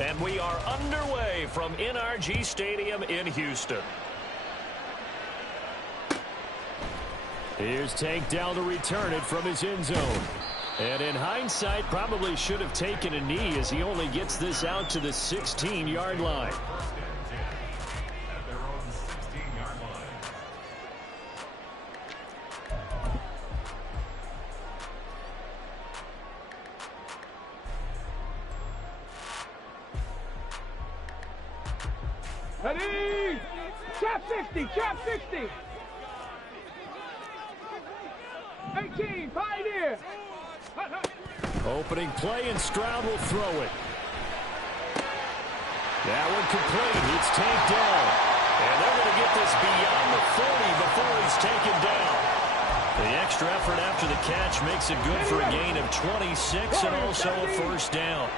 And we are underway from NRG Stadium in Houston. Here's Tank down to return it from his end zone. And in hindsight, probably should have taken a knee as he only gets this out to the 16-yard line. Ready? Trap 60, trap 60. 18, Pioneer. Opening play, and Stroud will throw it. That one complete. It's Tank down. And they're going to get this beyond the 40 before he's taken down. The extra effort after the catch makes it good for a gain of 26 and also a first down.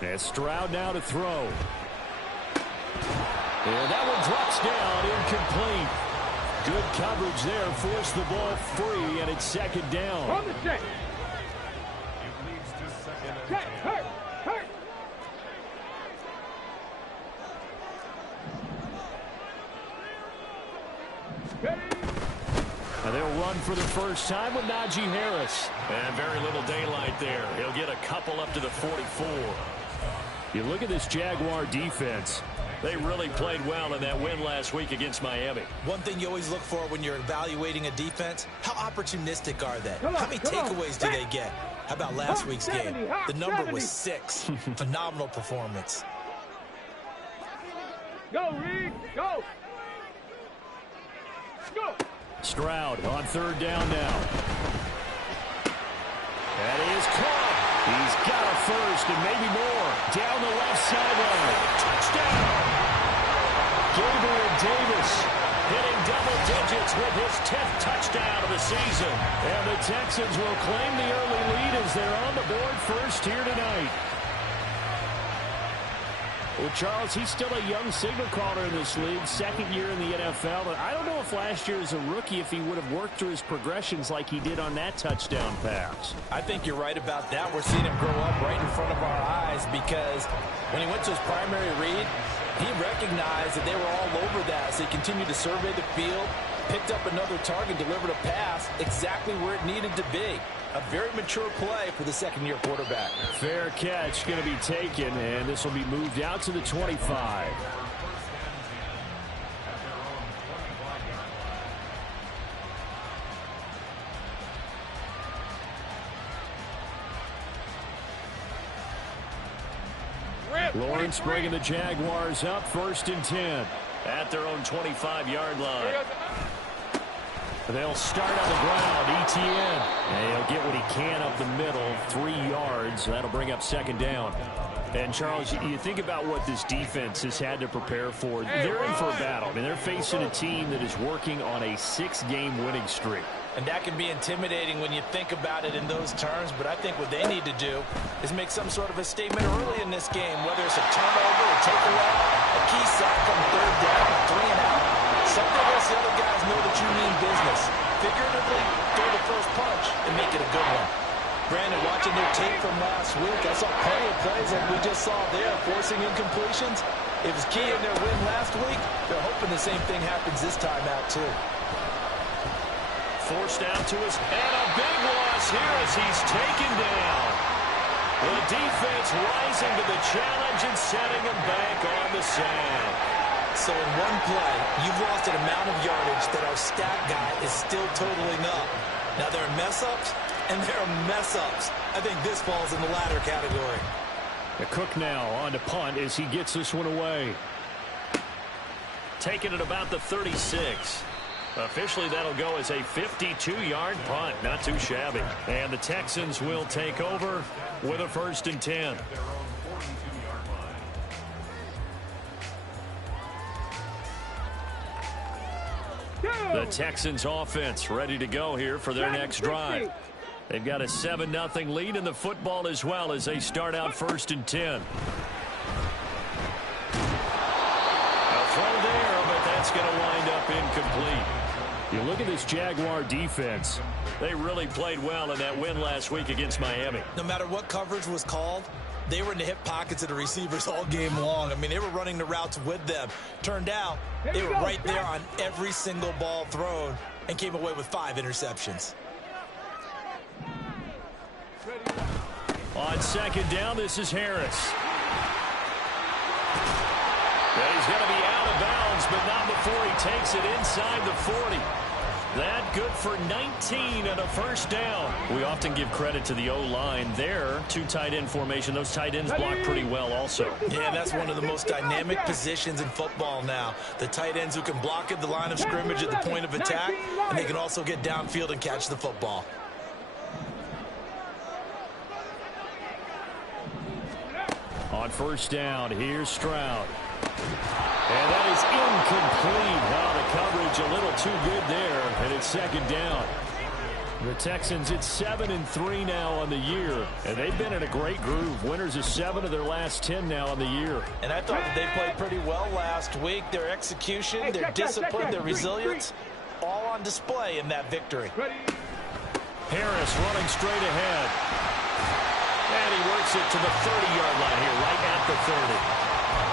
And Stroud now to throw. And that one drops down, incomplete. Good coverage there, forced the ball free, and it's second down. On the check. Check, hurt, hurt. And they'll run for the first time with Najee Harris. And very little daylight there. He'll get a couple up to the 44. You look at this Jaguar defense. They really played well in that win last week against Miami. One thing you always look for when you're evaluating a defense, how opportunistic are they? How many takeaways do they get? How about last week's game? The number was 6. Phenomenal performance. Go, Reed, go. Go. Stroud on third down now. That is caught. He's got a first and maybe more. Down the left sideline. Touchdown. Gabriel Davis hitting double digits with his 10th touchdown of the season. And the Texans will claim the early lead as they're on the board first here tonight. Well, Charles, he's still a young signal caller in this league, second year in the NFL. But I don't know if last year as a rookie, if he would have worked through his progressions like he did on that touchdown pass. I think you're right about that. We're seeing him grow up right in front of our eyes because when he went to his primary read, he recognized that they were all over that as he continued to survey the field, picked up another target, delivered a pass exactly where it needed to be. A very mature play for the second-year quarterback. Fair catch going to be taken, and this will be moved out to the 25. Lawrence bringing the Jaguars up, 1st and 10 at their own 25-yard line. They'll start on the ground, Etienne. And he'll get what he can up the middle, 3 yards. That'll bring up second down. And, Charles, you think about what this defense has had to prepare for. They're in for a battle. I mean, they're facing a team that is working on a 6-game winning streak. And that can be intimidating when you think about it in those terms, but I think what they need to do is make some sort of a statement early in this game, whether it's a turnover, a takeaway, a key sack on third down, a 3 and out. Something lets the other guys know that you mean business. Figuratively, throw the first punch and make it a good one. Brandon, watching their tape from last week, I saw plenty of plays like we just saw there, forcing incompletions. It was key in their win last week. They're hoping the same thing happens this time out, too. Forced out to us, and a big loss here as he's taken down. The defense rising to the challenge and setting him back on the sand. So in one play, you've lost an amount of yardage that our stat guy is still totaling up. Now, there are mess-ups, and there are mess-ups. I think this falls in the latter category. The Cook now on to punt as he gets this one away. Taking it about the 36. Officially, that'll go as a 52-yard punt. Not too shabby. And the Texans will take over with a 1st and 10. The Texans offense ready to go here for their next drive. They've got a 7-0 lead in the football as well as they start out 1st and 10. A throw there, but that's going to wind up up incomplete. You look at this Jaguar defense. They really played well in that win last week against Miami. No matter what coverage was called, they were in the hip pockets of the receivers all game long. I mean, they were running the routes with them. Turned out, they were right there on every single ball thrown and came away with 5 interceptions. On second down, this is Harris. And he's going to be out of bounds, but not before he takes it inside the 40. That good for 19 and a first down. We often give credit to the O-line there. 2 tight end formation. Those tight ends block pretty well also. Yeah, that's one of the most dynamic positions in football now. The tight ends who can block at the line of scrimmage at the point of attack, and they can also get downfield and catch the football. On first down, here's Stroud. And that is incomplete. Oh, the coverage a little too good there, and it's second down. The Texans, it's 7-3 now on the year, and they've been in a great groove. Winners of 7 of their last 10 now on the year. And I thought that they played pretty well last week. Their execution, their discipline, their resilience, all on display in that victory. Harris running straight ahead. And he works it to the 30-yard line here, right at the 30.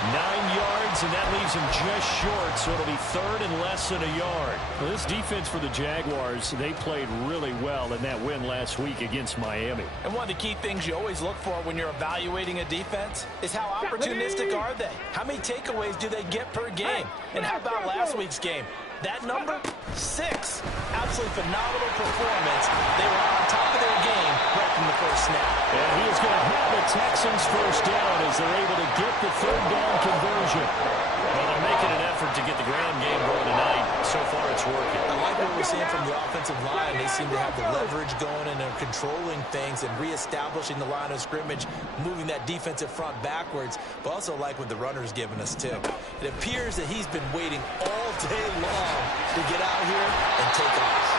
9 yards, and that leaves him just short, so it'll be third and less than a yard. Well, this defense for the Jaguars, they played really well in that win last week against Miami. And one of the key things you always look for when you're evaluating a defense is how opportunistic are they? How many takeaways do they get per game? And how about last week's game? That number, 6. Absolutely phenomenal performance. They were on top of their game right from the first snap. And he is going to have the Texans first down as they're able to get the third down conversion. Well, they're making an effort to get the ground game going tonight. So far, it's working. I like what we're seeing from the offensive line. They seem to have the leverage going, and they're controlling things and reestablishing the line of scrimmage, moving that defensive front backwards, but also like what the runner's giving us, too. It appears that he's been waiting all day long to get out here and take off.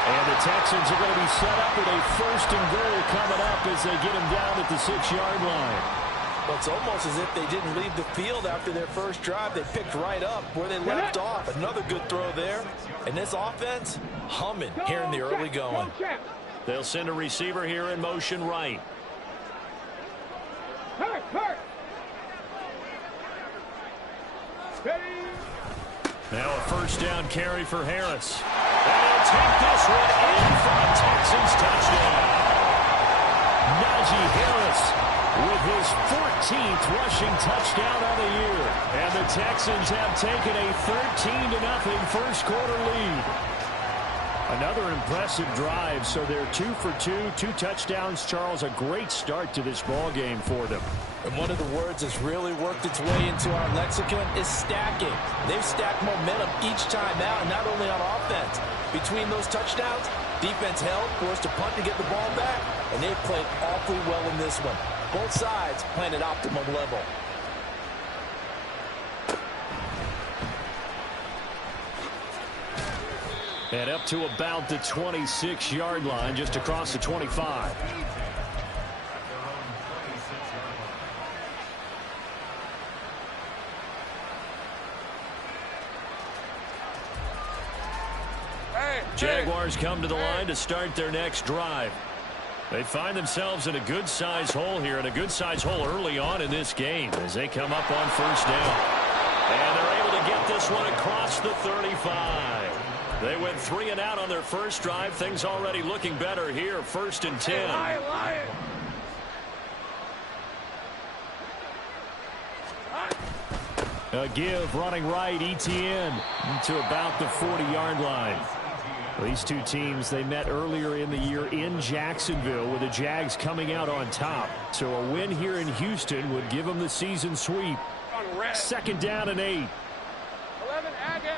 And the Texans are going to be set up with a first and goal coming up as they get him down at the 6-yard line. Well, it's almost as if they didn't leave the field after their first drive. They picked right up where they left off. Another good throw there. And this offense, humming here in the early going. They'll send a receiver here in motion right. Now a first down carry for Harris. And he'll take this one in for a Texans touchdown. Najee Harris with his 14th rushing touchdown of the year. And the Texans have taken a 13-0 first quarter lead. Another impressive drive, so they're 2 for 2, 2 touchdowns. Charles, a great start to this ball game for them. And one of the words that's really worked its way into our lexicon is stacking. They've stacked momentum each time out, not only on offense. Between those touchdowns, defense held, forced to punt to get the ball back, and they've played awfully well in this one. Both sides playing at optimum level. And up to about the 26-yard line, just across the 25. Jaguars come to the line to start their next drive. They find themselves in a good-sized hole here, and a good-sized hole early on in this game as they come up on first down. And they're able to get this one across the 35. They went 3 and out on their first drive. Things already looking better here, first and 10. A give running right, ETN to about the 40-yard line. These two teams, they met earlier in the year in Jacksonville with the Jags coming out on top. So a win here in Houston would give them the season sweep. Second down and 8. 11 Agate.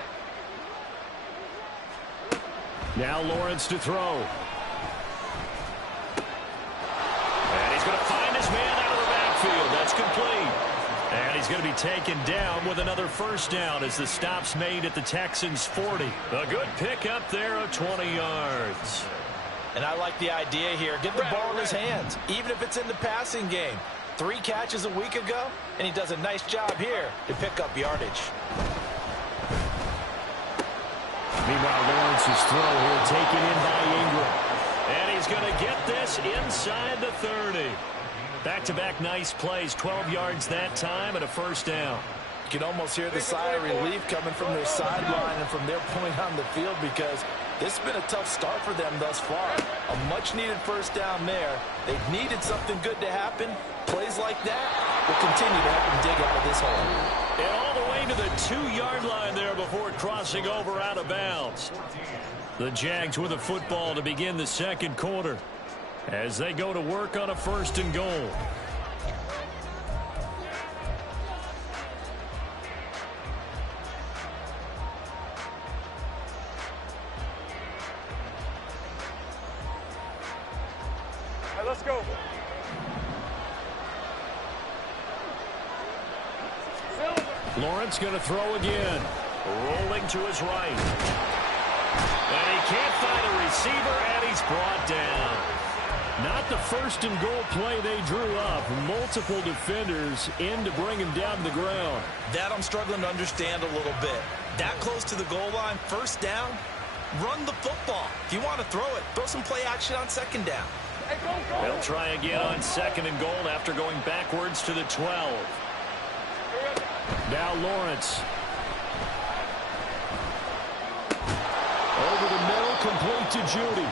Now Lawrence to throw. And he's going to find his man out of the backfield. That's complete. And he's going to be taken down with another first down as the stop's made at the Texans' 40. A good pickup there of 20 yards. And I like the idea here. Get the ball in his hands, even if it's in the passing game. 3 catches a week ago, and he does a nice job here to pick up yardage. Meanwhile, Lawrence's throw here taken in by Ingram. And he's going to get this inside the 30. Back-to-back nice plays, 12 yards that time and a first down. You can almost hear the sigh of relief coming from their sideline and from their point on the field, because this has been a tough start for them thus far. A much-needed first down there. They've needed something good to happen. Plays like that will continue to help them dig out of this hole. And all the way to the 2-yard line there before crossing over out of bounds. The Jags with a football to begin the second quarter as they go to work on a 1st and goal. Let's go. Lawrence going to throw again. Rolling to his right. And he can't find a receiver, and he's brought down. Not the 1st and goal play they drew up. Multiple defenders in to bring him down to the ground. That I'm struggling to understand a little bit. That close to the goal line, 1st down, run the football. If you want to throw it, throw some play action on 2nd down. They'll try again on 2nd and goal after going backwards to the 12. Now Lawrence. Over the middle, complete to Judy.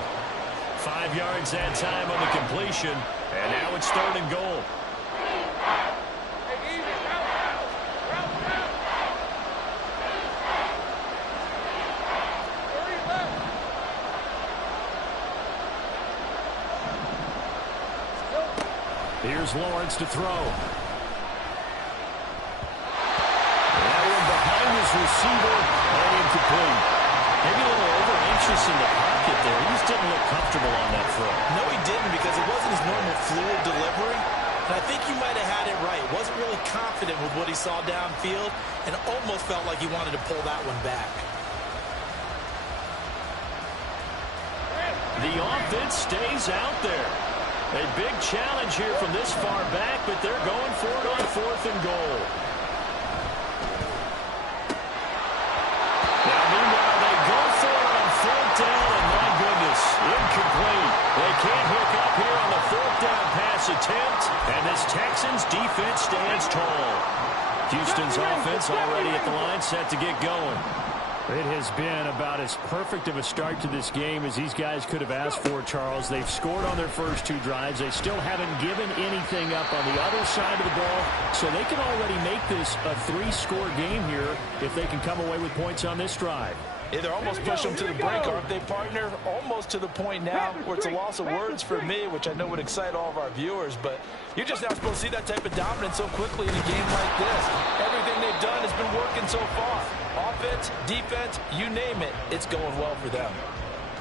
5 yards that time on the completion. And now it's 3rd and goal. Here's Lawrence to throw. That one behind his receiver and incomplete. Maybe a little over-anxious in the pocket there. He just didn't look comfortable on that throw. No, he didn't, because it wasn't his normal fluid delivery. And I think you might have had it right. Wasn't really confident with what he saw downfield and almost felt like he wanted to pull that one back. The offense stays out there. A big challenge here from this far back, but they're going for it on 4th and goal. Now, meanwhile, they go for it on 4th down, and my goodness, incomplete. They can't hook up here on the 4th down pass attempt, and this Texans defense stands tall. Houston's offense already at the line, set to get going. It has been about as perfect of a start to this game as these guys could have asked for, Charles. They've scored on their first 2 drives. They still haven't given anything up on the other side of the ball, so they can already make this a 3-score game here if they can come away with points on this drive. Either almost push them to the brink, or if they partner, almost to the point now where it's a loss of words for me, which I know would excite all of our viewers, but you're just not supposed to see that type of dominance so quickly in a game like this. Everything they've done has been working so far. Offense, defense, you name it, it's going well for them.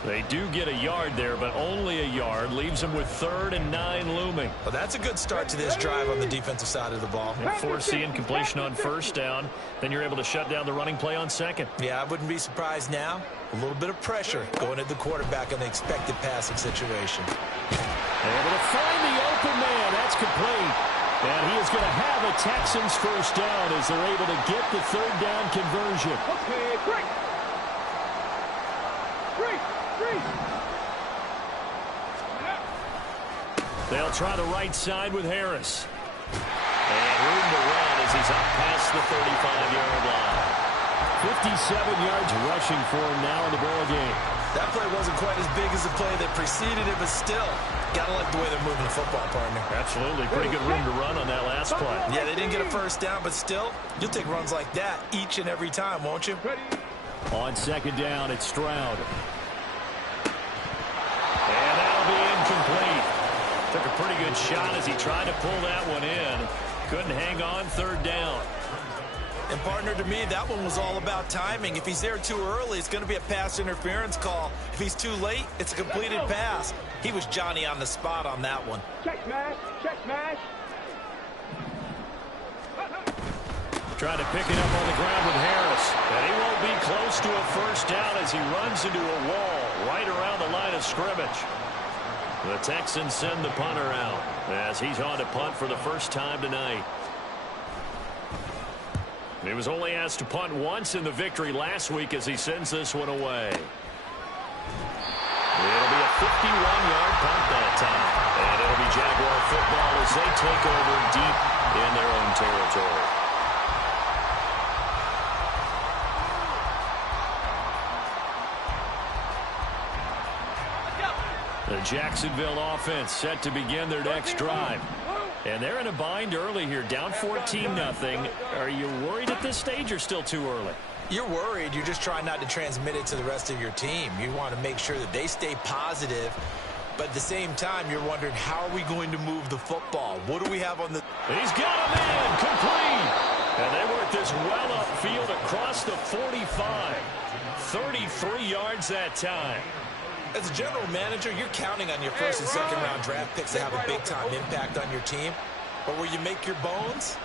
They do get a yard there, but only a yard. Leaves them with 3rd and 9 looming. Well, that's a good start to this drive on the defensive side of the ball. And force the incompletion on 1st down. Then you're able to shut down the running play on 2nd. Yeah, I wouldn't be surprised now. A little bit of pressure going at the quarterback in the expected passing situation. Able to find the open man. That's complete. And he is going to have a Texans 1st down as they're able to get the 3rd down conversion. Okay, break. They'll try the right side with Harris. And room to run as he's up past the 35-yard line. 57 yards rushing for him now in the ball game. That play wasn't quite as big as the play that preceded it, but still, gotta like the way they're moving the football, partner. Absolutely. Pretty good room to run on that last play. Yeah, they didn't get a 1st down, but still, you'll take runs like that each and every time, won't you? On 2nd down, it's Stroud. And that'll be incomplete. Took a pretty good shot as he tried to pull that one in. Couldn't hang on, 3rd down. And, partner, to me, that one was all about timing. If he's there too early, it's going to be a pass interference call. If he's too late, it's a completed pass. He was Johnny on the spot on that one. Check smash, check smash. Trying to pick it up on the ground with Harris. And he won't be close to a 1st down as he runs into a wall right around the line of scrimmage. The Texans send the punter out as he's on to punt for the first time tonight. He was only asked to punt once in the victory last week as he sends this one away. It'll be a 51-yard punt that time. And it'll be Jaguar football as they take over deep in their own territory. The Jacksonville offense set to begin their next drive. And they're in a bind early here, down 14-0. Are you worried at this stage or still too early? You're worried. You're just trying not to transmit it to the rest of your team. You want to make sure that they stay positive. But at the same time, you're wondering, how are we going to move the football? What do we have on the... He's got a man complete. And they work this well upfield across the 45. 33 yards that time. As a general manager, you're counting on your first and second round draft picks to have a big-time impact on your team. But where you make your bones,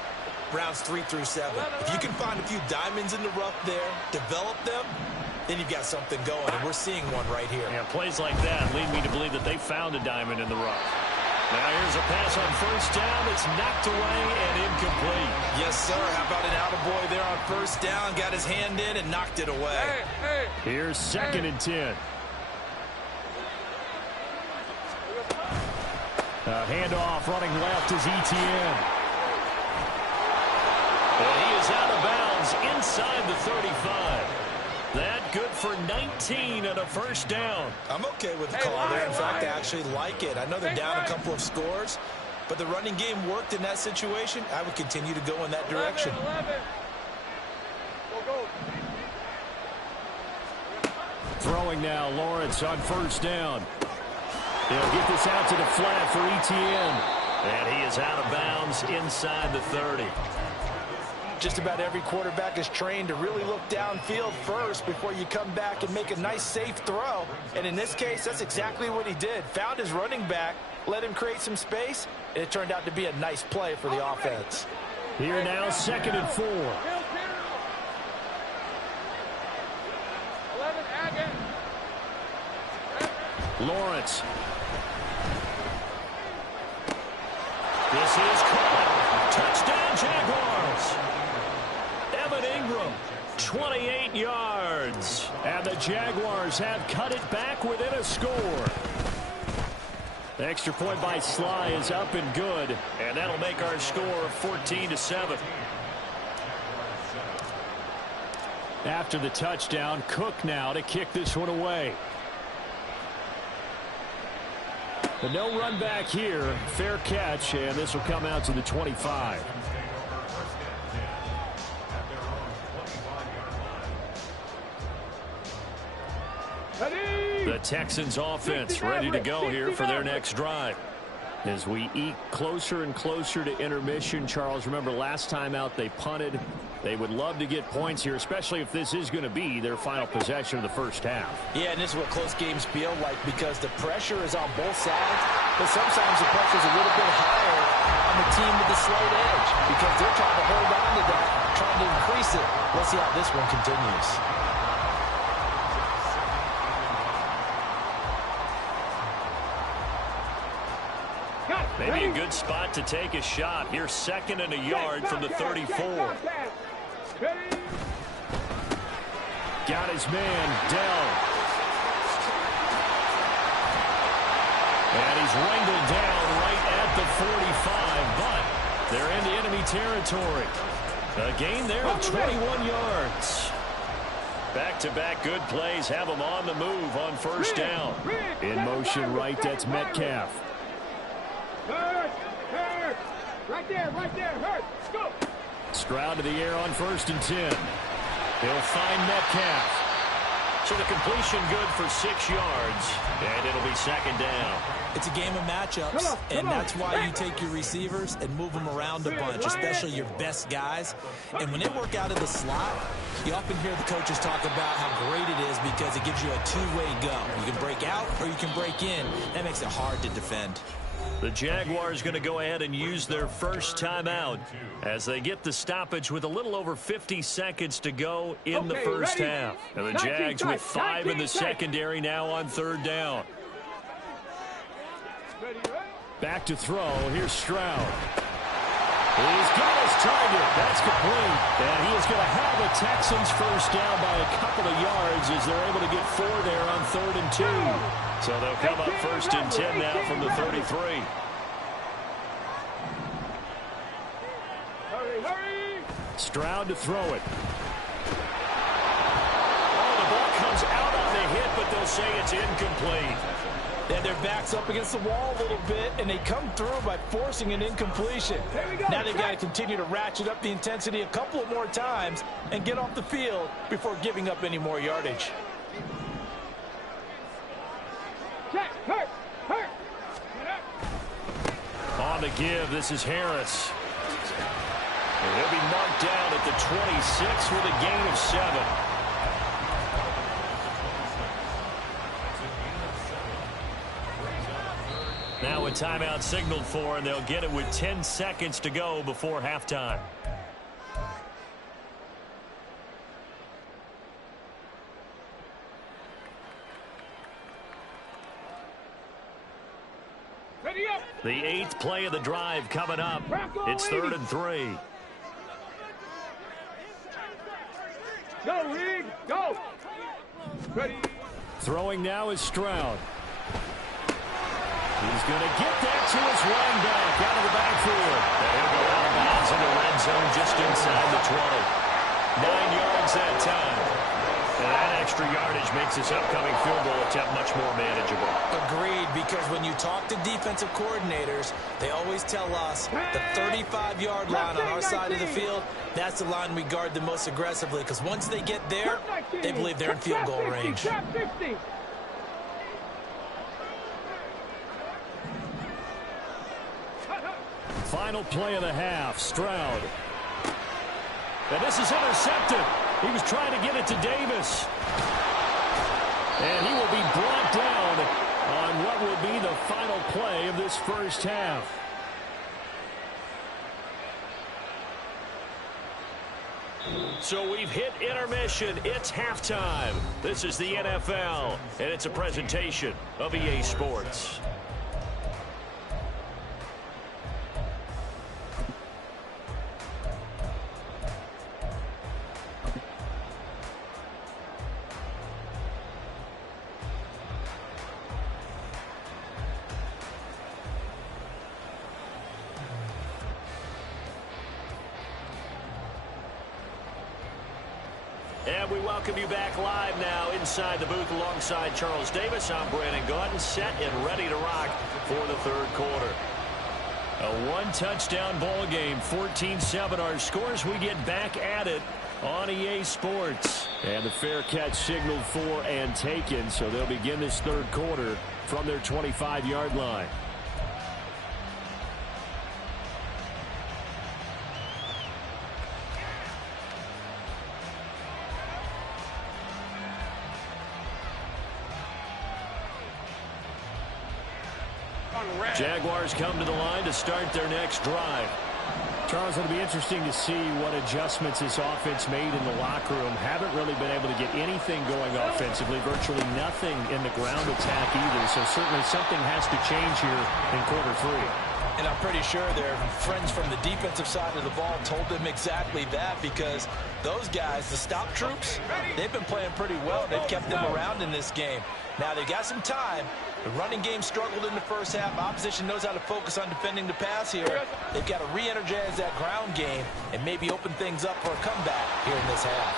rounds 3 through 7. If you can find a few diamonds in the rough there, develop them, then you've got something going, and we're seeing one right here. Yeah, plays like that lead me to believe that they found a diamond in the rough. Now here's a pass on first down. It's knocked away and incomplete. Yes, sir. How about an attaboy there on first down? Got his hand in and knocked it away. Here's 2nd and 10. Handoff running left is Etienne. And he is out of bounds inside the 35. That good for 19 and a first down. I'm okay with the call there. In fact, I actually like it. I know they're down a couple of scores, but the running game worked in that situation. I would continue to go in that direction. Throwing now, Lawrence on first down. He'll get this out to the flat for Etienne. And he is out of bounds inside the 30. Just about every quarterback is trained to really look downfield first before you come back and make a nice, safe throw. And in this case, that's exactly what he did. Found his running back, let him create some space, and it turned out to be a nice play for the offense. Here now, 2nd and 4. Lawrence. This is caught. Touchdown, Jaguars. Evan Ingram, 28 yards. And the Jaguars have cut it back within a score. The extra point by Sly is up and good. And that'll make our score 14-7. After the touchdown, Cook now to kick this one away. But no run back here. Fair catch, and this will come out to the 25. The Texans offense ready to go here for their next drive. As we eke closer and closer to intermission, Charles, remember last time out they punted. They would love to get points here, especially if this is going to be their final possession of the first half. Yeah, and this is what close games feel like because the pressure is on both sides, but sometimes the pressure is a little bit higher on the team with the slight edge because they're trying to hold on to that, trying to increase it. Let's see how this one continues. Maybe a good spot to take a shot. Here's 2nd and a yard from the 34. Got his man, Dell. And he's wrangled down right at the 45, but they're into enemy territory. A gain there of 21 yards. Back-to-back good plays have them on the move on first down. In motion right, that's Metcalf. Hurt! Right there, hurt! Go! Stroud to the air on 1st and 10. He'll find Metcalf. So the completion good for 6 yards, and it'll be 2nd down. It's a game of matchups, and that's why you take your receivers and move them around a bunch, especially your best guys. And when they work out of the slot, you often hear the coaches talk about how great it is because it gives you a two-way go. You can break out or you can break in. That makes it hard to defend. The Jaguars going to go ahead and use their first timeout as they get the stoppage with a little over 50 seconds to go in the first half. And the Jags with 5 in the secondary now on 3rd down. Back to throw. Here's Stroud. He's got his target. That's complete. And he is going to have the Texans first down by a couple of yards as they're able to get 4 there on 3rd and 2. So they'll come up 1st and 10 now from the 33. Stroud to throw it. Oh, the ball comes out on the hit, but they'll say it's incomplete. Then their backs up against the wall a little bit, and they come through by forcing an incompletion. Now they've got to continue to ratchet up the intensity a couple of more times and get off the field before giving up any more yardage. On the give, this is Harris. And he'll be marked down at the 26 with a gain of 7. Now a timeout signaled for, and they'll get it with 10 seconds to go before halftime. The 8th play of the drive coming up. It's 3rd and 3. Go, Reed, go. Ready. Throwing now is Stroud. He's going to get that to his running back out of the backfield. And he'll go out of bounds in the red zone just inside the 20. 9 yards that time. And that extra yardage makes this upcoming field goal attempt much more manageable. Agreed, because when you talk to defensive coordinators, they always tell us the 35-yard line on our side of the field, that's the line we guard the most aggressively, because once they get there, they believe they're in field goal range. Final play of the half, Stroud. And this is intercepted. He was trying to get it to Davis. And he will be brought down on what will be the final play of this first half. So we've hit intermission. It's halftime. This is the NFL, and it's a presentation of EA Sports. And we welcome you back live now inside the booth alongside Charles Davis. I'm Brandon Gaudin, set and ready to rock for the 3rd quarter. A one-touchdown ball game, 14-7 our scores. We get back at it on EA Sports. And the fair catch signaled for and taken, so they'll begin this 3rd quarter from their 25-yard line. Jaguars come to the line to start their next drive. Charles, it'll be interesting to see what adjustments this offense made in the locker room. Haven't really been able to get anything going offensively, virtually nothing in the ground attack either. So certainly something has to change here in quarter 3. And I'm pretty sure their friends from the defensive side of the ball told them exactly that, because those guys, the stop troops, they've been playing pretty well. They've kept them around in this game. Now they've got some time. The running game struggled in the first half. Opposition knows how to focus on defending the pass here. They've got to re-energize that ground game and maybe open things up for a comeback here in this half.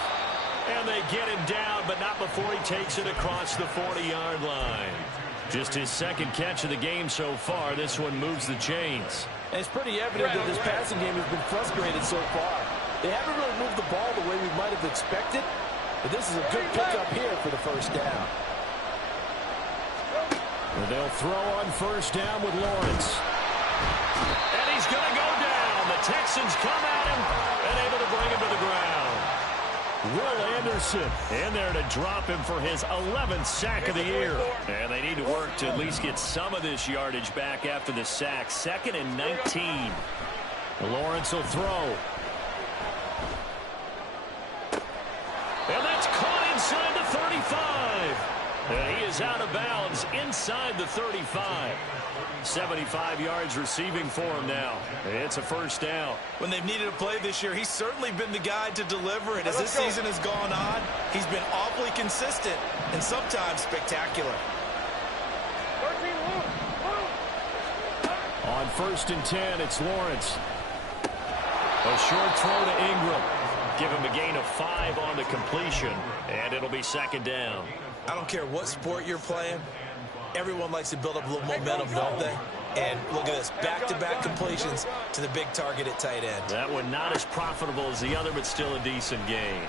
And they get him down, but not before he takes it across the 40-yard line. Just his 2nd catch of the game so far. This one moves the chains. And it's pretty evident that this passing game has been frustrated so far. They haven't really moved the ball the way we might have expected, but this is a good pickup here for the first down. And they'll throw on 1st down with Lawrence. And he's going to go down. The Texans come at him and able to bring him to the ground. Will Anderson in there to drop him for his 11th sack of the year. And they need to work to at least get some of this yardage back after the sack. 2nd and 19. Lawrence will throw. And that's caught inside the 35. And he is out of bounds inside the 35. 75 yards receiving for him now. It's a first down. When they've needed a play this year, he's certainly been the guy to deliver it. As this season has gone on, he's been awfully consistent and sometimes spectacular. On 1st and 10, it's Lawrence. A short throw to Ingram. Give him a gain of 5 on the completion, and it'll be 2nd down. I don't care what sport you're playing. Everyone likes to build up a little momentum, don't they? And look at this, back-to-back completions to the big target at tight end. That one not as profitable as the other, but still a decent gain.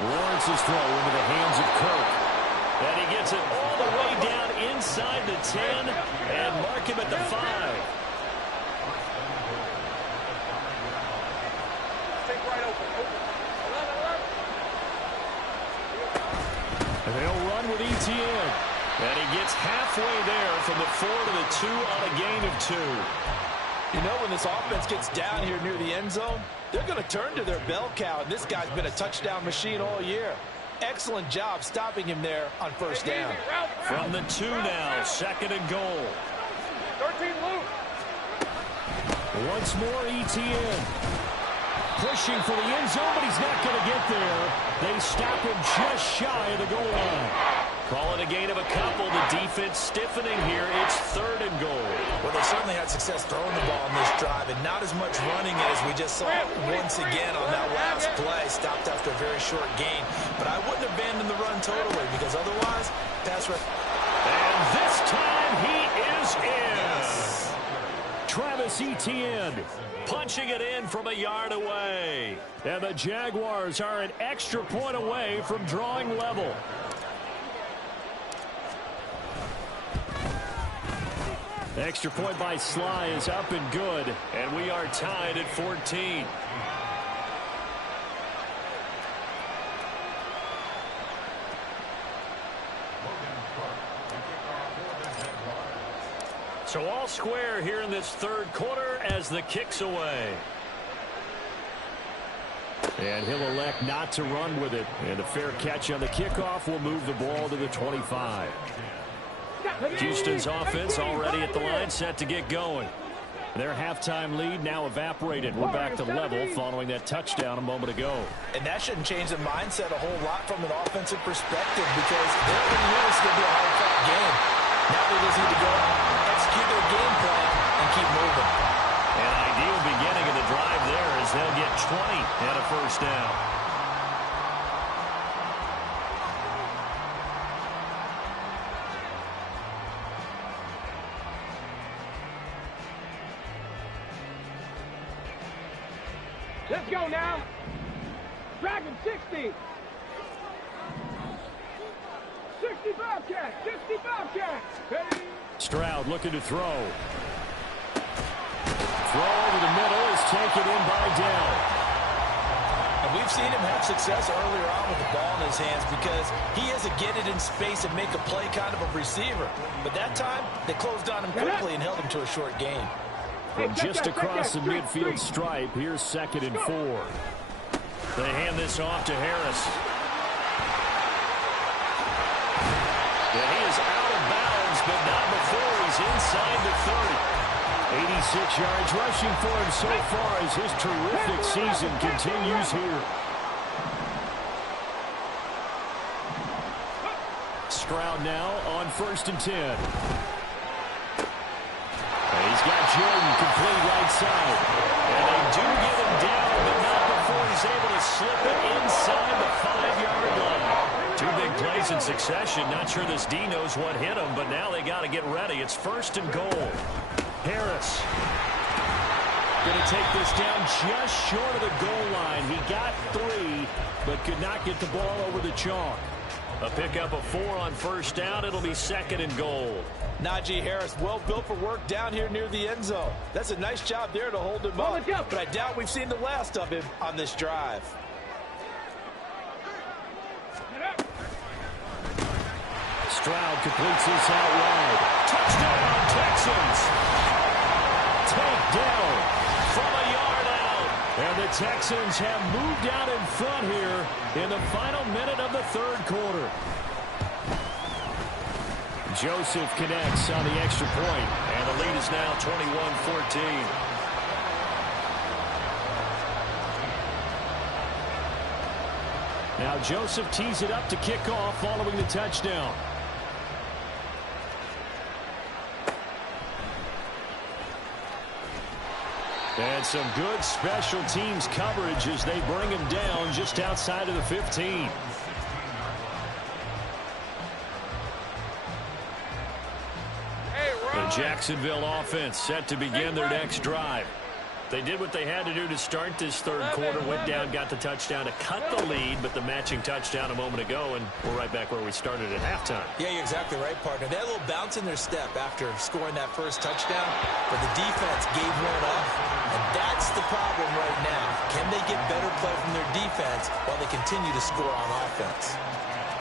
Lawrence's throw into the hands of Kirk. And he gets it all the way down inside the 10 and mark him at the 5. And they'll run with Etienne. And he gets halfway there from the 4 to the 2 on a gain of 2. You know, when this offense gets down here near the end zone, they're going to turn to their bell cow, and this guy's been a touchdown machine all year. Excellent job stopping him there on 1st down. From the 2 now, 2nd and goal. 13 loose. Once more, Etienne. Pushing for the end zone, but he's not going to get there. They stop him just shy of the goal line. Call it a gain of a couple. The defense stiffening here. It's 3rd and goal. Well, they certainly had success throwing the ball in this drive, and not as much running it as we just saw once again on that last play. Stopped after a very short gain. But I wouldn't abandon the run totally, because otherwise, pass rush. And this time he is in. Yes. Travis Etienne punching it in from a yard away. And the Jaguars are an extra point away from drawing level. Extra point by Sly is up and good, and we are tied at 14. So all square here in this 3rd quarter as the kick's away. And he'll elect not to run with it. And a fair catch on the kickoff will move the ball to the 25. Houston's offense already at the line, set to get going. Their halftime lead now evaporated. We're back to level following that touchdown a moment ago. And that shouldn't change the mindset a whole lot from an offensive perspective, because they already knew it's going to be a hard-fought game. Now they just need to go out, execute their game plan, and keep moving. An ideal beginning of the drive there as they'll get 20 and a 1st down. Let's go now. Dragon 60. 60 Bobcat. 60 Bobcat. Ready? Stroud looking to throw. Throw over the middle is taken in by Dell. And we've seen him have success earlier on with the ball in his hands, because he is a get it in space and make a play kind of a receiver. But that time, they closed on him quickly and held him to a short gain. From just across the midfield stripe, here's 2nd and 4. They hand this off to Harris. And he is out of bounds, but not before he's inside the 30. 86 yards rushing for him so far as his terrific season continues here. Stroud now on 1st and 10. He's got Jordan complete right side. And they do get him down, but not before he's able to slip it inside the 5-yard line. 2 big plays in succession. Not sure this D knows what hit him, but now they got to get ready. It's 1st and goal. Harris going to take this down just short of the goal line. He got 3, but could not get the ball over the chalk. A pickup of 4 on 1st down. It'll be 2nd and goal. Najee Harris, well built for work down here near the end zone. That's a nice job there to hold him up, but I doubt we've seen the last of him on this drive. Stroud completes this out wide. Touchdown, Texans! Take down from a yard out. And the Texans have moved out in front here in the final minute of the third quarter. Joseph connects on the extra point, and the lead is now 21-14. Now Joseph tees it up to kick off following the touchdown. And some good special teams coverage as they bring him down just outside of the 15. The Jacksonville offense set to begin their next drive. They did what they had to do to start this third quarter, went down, got the touchdown to cut the lead, but the matching touchdown a moment ago, and we're right back where we started at halftime. Yeah, you're exactly right, partner. They had a little bounce in their step after scoring that first touchdown, but the defense gave one up, and that's the problem right now. Can they get better play from their defense while they continue to score on offense?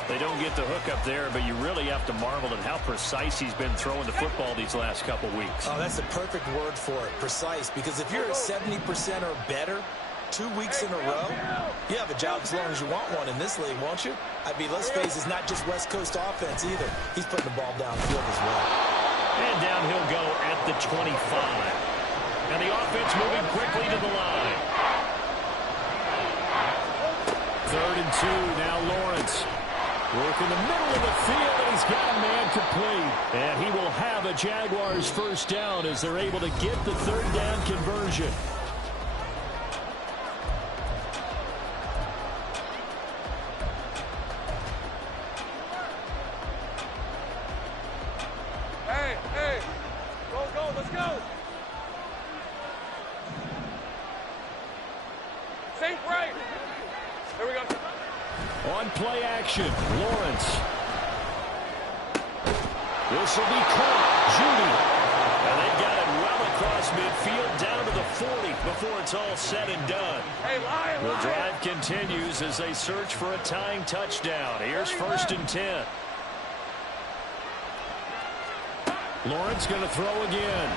They don't get the hook up there, but you really have to marvel at how precise he's been throwing the football these last couple weeks. Oh, that's the perfect word for it, precise, because if you're at 70% or better 2 weeks in a row, you have a job as long as you want one in this league, won't you? I mean, let's face it, it's not just West Coast offense either. He's putting the ball downfield as well. And down he'll go at the 25. And the offense moving quickly to the line. 3rd and 2, now Lawrence. Work in the middle of the field, and he's got a man complete. And he will have a Jaguars first down as they're able to get the third down conversion. Hey, go, let's go. Safe right. Here we go. On play action, Lawrence. This will be caught. Judy. And they've got it well across midfield down to the 40 before it's all said and done. Hey, Lion, The drive continues as they search for a tying touchdown. Here's 1st and 10. Lawrence going to throw again.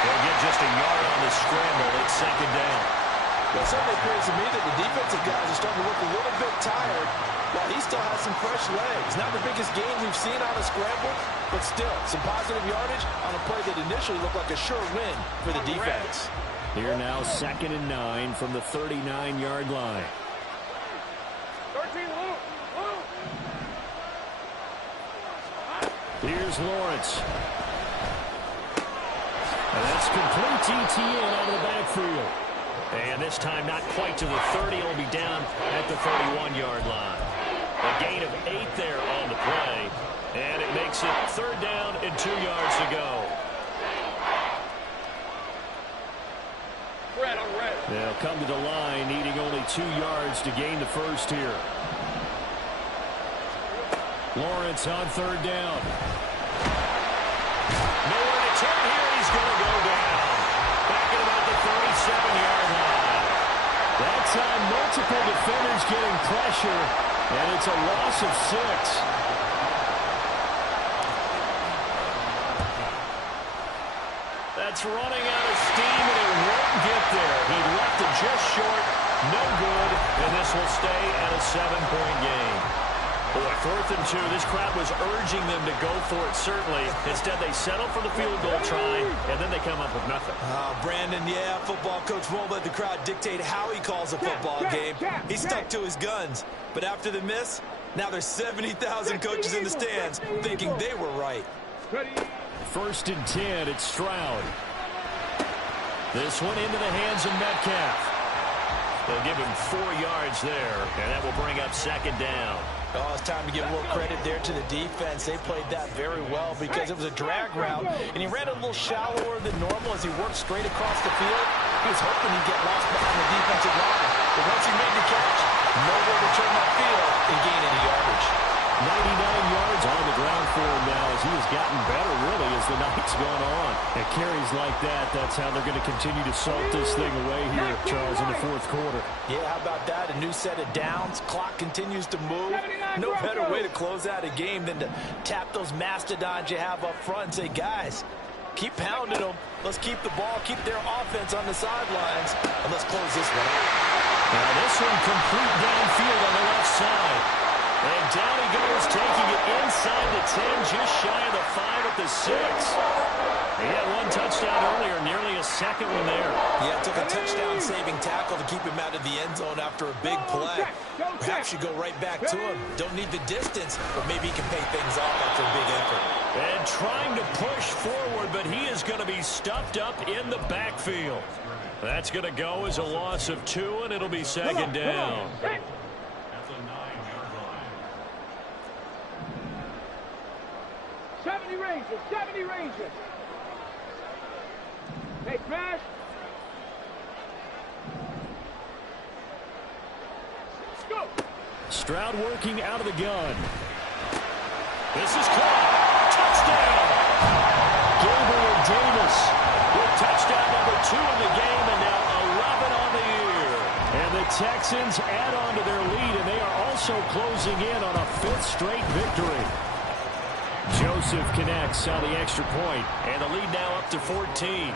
They'll get just a yard on the scramble. It's 2nd down. Well, it certainly appears to me that the defensive guys are starting to look a little bit tired while he still has some fresh legs. Not the biggest gain we've seen on a scramble, but still some positive yardage on a play that initially looked like a sure win for the defense. Here now 2nd and 9 from the 39-yard line. 13, Luke. Here's Lawrence. And that's complete TTN out of the backfield. And this time not quite to the 30. It'll be down at the 31-yard line. A gain of 8 there on the play. And it makes it 3rd down and 2 yards to go. Red on red. They'll come to the line needing only 2 yards to gain the first here. Lawrence on 3rd down. Nowhere to turn here. He's going to go down. Back at about the 37-yard line. That time, multiple defenders getting pressure, and it's a loss of 6. That's running out of steam, and it won't get there. He left it just short. No good, and this will stay at a 7-point game. Boy, 4th and 2, this crowd was urging them to go for it, certainly. Instead, they settle for the field goal try, and then they come up with nothing. Brandon, yeah, football coach won't let the crowd dictate how he calls a football game. He stuck to his guns. But after the miss, now there's 70,000 coaches in the stands thinking they were right. 1st and 10, it's Stroud. This one into the hands of Metcalf. They'll give him 4 yards there, and that will bring up 2nd down. Oh, it's time to give a little credit there to the defense. They played that very well because it was a drag route, and he ran a little shallower than normal as he worked straight across the field. He was hoping he'd get lost behind the defensive line. But once he made the catch, nowhere to turn that field and gain any yardage. 99 yards on the ground for him now as he has gotten better, really, as the night's gone on. And carries like that, that's how they're going to continue to salt this thing away here, Charles, in the 4th quarter. Yeah, how about that? A new set of downs. Clock continues to move. No better way to close out a game than to tap those mastodons you have up front and say, guys, Keep pounding them. Let's keep the ball, keep their offense on the sidelines, and let's close this one out. Now this one complete downfield on the left side. And down he goes, taking it inside the 10, just shy of the 5 at the 6. He had one touchdown earlier, nearly a second one there. Yeah, it took a touchdown-saving tackle to keep him out of the end zone after a big play. Perhaps you go right back to him. Don't need the distance, but maybe he can pay things off after a big effort. And trying to push forward, but he is going to be stuffed up in the backfield. That's going to go as a loss of 2, and it'll be second down. Rangers, 70 Rangers. Hey, Crash. Let's go. Stroud working out of the gun. This is caught. Touchdown. Gabriel Davis with touchdown number 2 in the game, and now 11 on the year. And the Texans add on to their lead, and they are also closing in on a 5th straight victory. Joseph connects on the extra point, and the lead now up to 14.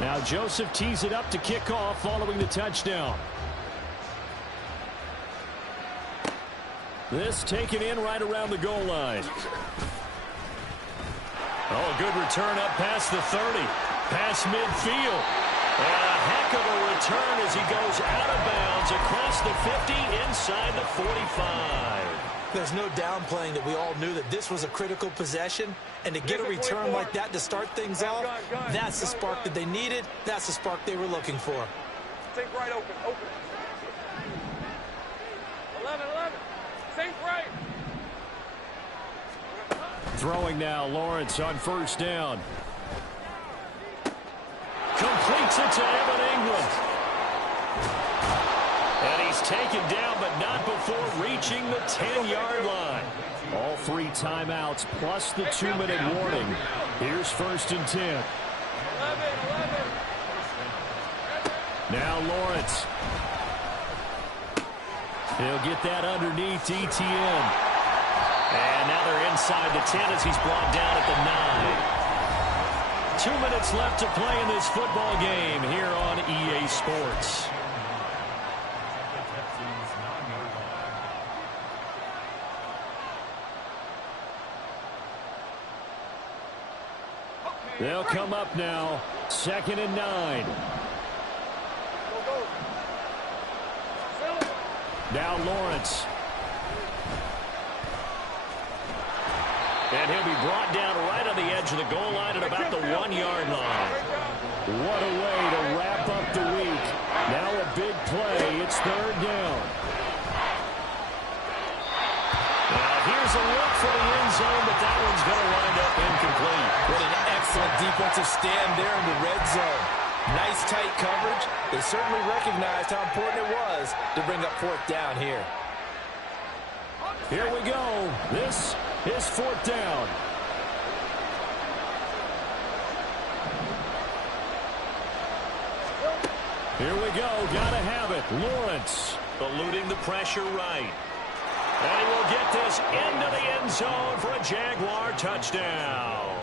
Now Joseph tees it up to kick off following the touchdown. This taken in right around the goal line. Oh, a good return up past the 30. Past midfield. And a heck of a return as he goes out of bounds across the 50 inside the 45. There's no downplaying that we all knew that this was a critical possession, and to get a return like that to start things off, that's the spark that they needed. That's the spark they were looking for. Think right, open. 11. Think right. Throwing now, Lawrence on first down. Completes it to Evan England. And he's taken down, but not before reaching the 10-yard line. All 3 timeouts plus the 2-minute warning. Here's first and 10. 11. Now Lawrence. He'll get that underneath ETN. And now they're inside the 10 as he's brought down at the 9. 2 minutes left to play in this football game here on EA Sports. They'll come up now. 2nd and 9. Now Lawrence. And he'll be brought down right on the edge of the goal line at about the 1-yard line. What a way to wrap up the week. Now a big play. It's 3rd down. Now here's a look for the end zone, but that one's going to wind up incomplete. What an excellent defensive stand there in the red zone. Nice tight coverage. They certainly recognized how important it was to bring up 4th down here. Here we go. This is 4th down. Here we go. Gotta have it. Lawrence eluding the pressure right. And he will get this into the end zone for a Jaguar touchdown.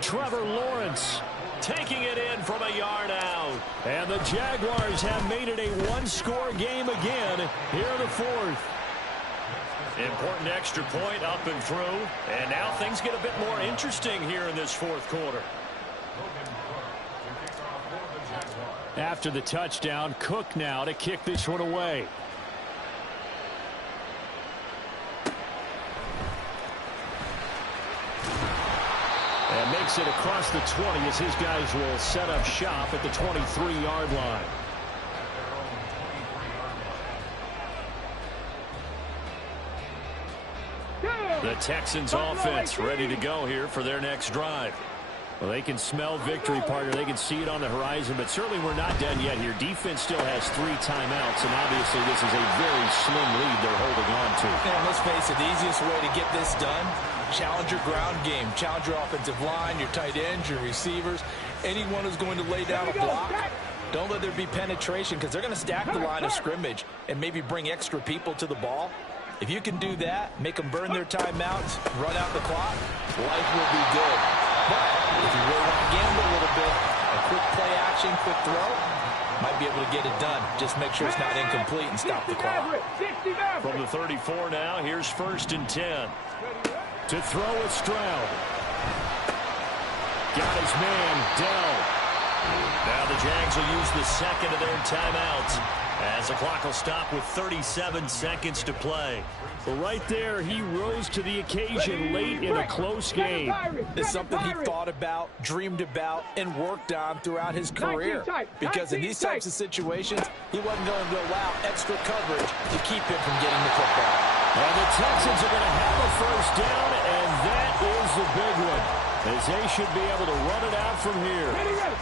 Trevor Lawrence taking it in from a yard out. And the Jaguars have made it a 1-score game again here in the 4th. Important extra point up and through. And now things get a bit more interesting here in this 4th quarter. After the touchdown, Cook now to kick this one away. And makes it across the 20 as his guys will set up shop at the 23-yard line. The Texans offense ready to go here for their next drive. Well, they can smell victory, partner. They can see it on the horizon, but certainly we're not done yet here. Defense still has 3 timeouts, and obviously this is a very slim lead they're holding on to. And let's face it, the easiest way to get this done, challenge your ground game. Challenge your offensive line, your tight ends, your receivers. Anyone who's going to lay down a block, don't let there be penetration because they're going to stack the line of scrimmage and maybe bring extra people to the ball. If you can do that, make them burn their timeouts, run out the clock, life will be good. But if you really want to gamble a little bit, a quick play action, quick throw, might be able to get it done. Just make sure it's not incomplete and stop the clock. From the 34 now, here's 1st and 10. To throw it, Stroud. Got his man, Dell. Now the Jags will use the second of their timeouts as the clock will stop with 37 seconds to play. Well, right there, he rose to the occasion late in a close game. It's something he thought about, dreamed about, and worked on throughout his career. Because in these types of situations, he wasn't going to allow extra coverage to keep him from getting the football. And the Texans are going to have a first down, and that is the big one, as they should be able to run it out from here.